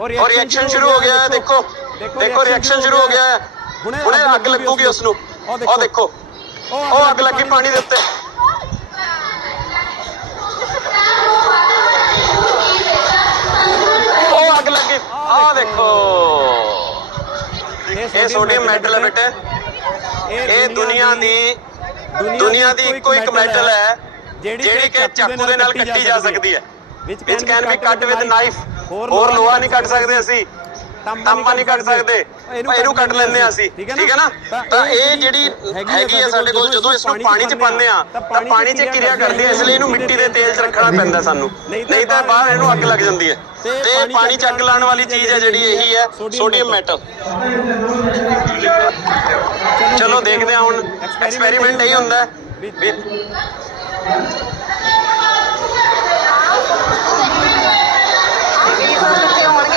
ਔਰ ਰਿਐਕਸ਼ਨ ਸ਼ੁਰੂ ਹੋ ਗਿਆ ਹੈ ਦੇਖੋ। ਦੇਖੋ ਰਿਐਕਸ਼ਨ ਸ਼ੁਰੂ ਹੋ ਗਿਆ। ਹੈ ਹੁਣੇ ਅੱਗ ਲੱਗੂਗੀ ਉਸ ਨੂੰ। ਉਹ ਦੇਖੋ। ਉਹ ਅੱਗ ਲੱਗੀ ਪਾਣੀ ਦੇ ਉੱਤੇ। ਉਹ ਅੱਗ ਲੱਗੀ। ਆਹ ਦੇਖੋ। ਇਹ ਸੋਡੀਅਮ ਮੈਟਲ ਹੈ ਬੇਟੇ। ਇਹ ਦੁਨੀਆ ਦੀ ਦੁਨੀਆ ਦੀ ਇੱਕੋ ਇੱਕ ਮੈਟਲ ਹੈ ਜਿਹੜੀ ਕਿ ਚਾਕੂ ਦੇ ਨਾਲ ਕੱਟੀ ਜਾ ਸਕਦੀ ਹੈ। ਵਿੱਚ ਕੈਨ ਵੀ ਕੱਟ ਵਿਦ ਨਾਈਫ ਹੋਰ ਲੋਹਾ ਨਹੀਂ ਕੱਟ ਸਕਦੇ ਅਸੀਂ। ਤਾਂਬਾ ਨਹੀਂ ਕੱਟ ਸਕਦੇ। ਇਹਨੂੰ ਕੱਟ ਲੈਂਦੇ ਆ ਅਸੀਂ। ਠੀਕ ਹੈ ਨਾ? ਤਾਂ ਇਹ ਜਿਹੜੀ ਹੈਗੀ ਆ ਸਾਡੇ ਕੋਲ ਜਦੋਂ ਇਸ ਨੂੰ ਪਾਣੀ 'ਚ ਪਾਉਂਦੇ ਆ ਤਾਂ ਪਾਣੀ 'ਚ ਕਿਰਿਆ ਕਰਦੀ ਹੈ ਇਸ ਲਈ ਇਹਨੂੰ ਮਿੱਟੀ ਦੇ ਤੇਲ 'ਚ ਰੱਖਣਾ ਪੈਂਦਾ ਸਾਨੂੰ। ਨਹੀਂ ਤਾਂ ਬਾਹਰ ਇਹਨੂੰ ਅੱਗ ਲੱਗ ਜਾਂਦੀ ਹੈ। ਤੇ ਪਾਣੀ 'ਚ ਅੱਗ ਲਾਉਣ ਵਾਲੀ ਚੀਜ਼ ਹੈ ਜਿਹੜੀ ਇਹੀ ਹੈ ਸੋਡੀਅਮ ਮੈਟਲ। ਚਲੋ ਦੇਖਦੇ ਹਾਂ ਹੁਣ। ਐਕਸਪੈਰੀਮੈਂਟ ਇਹੀ ਹੁੰਦਾ ਹੈ। ਵੀ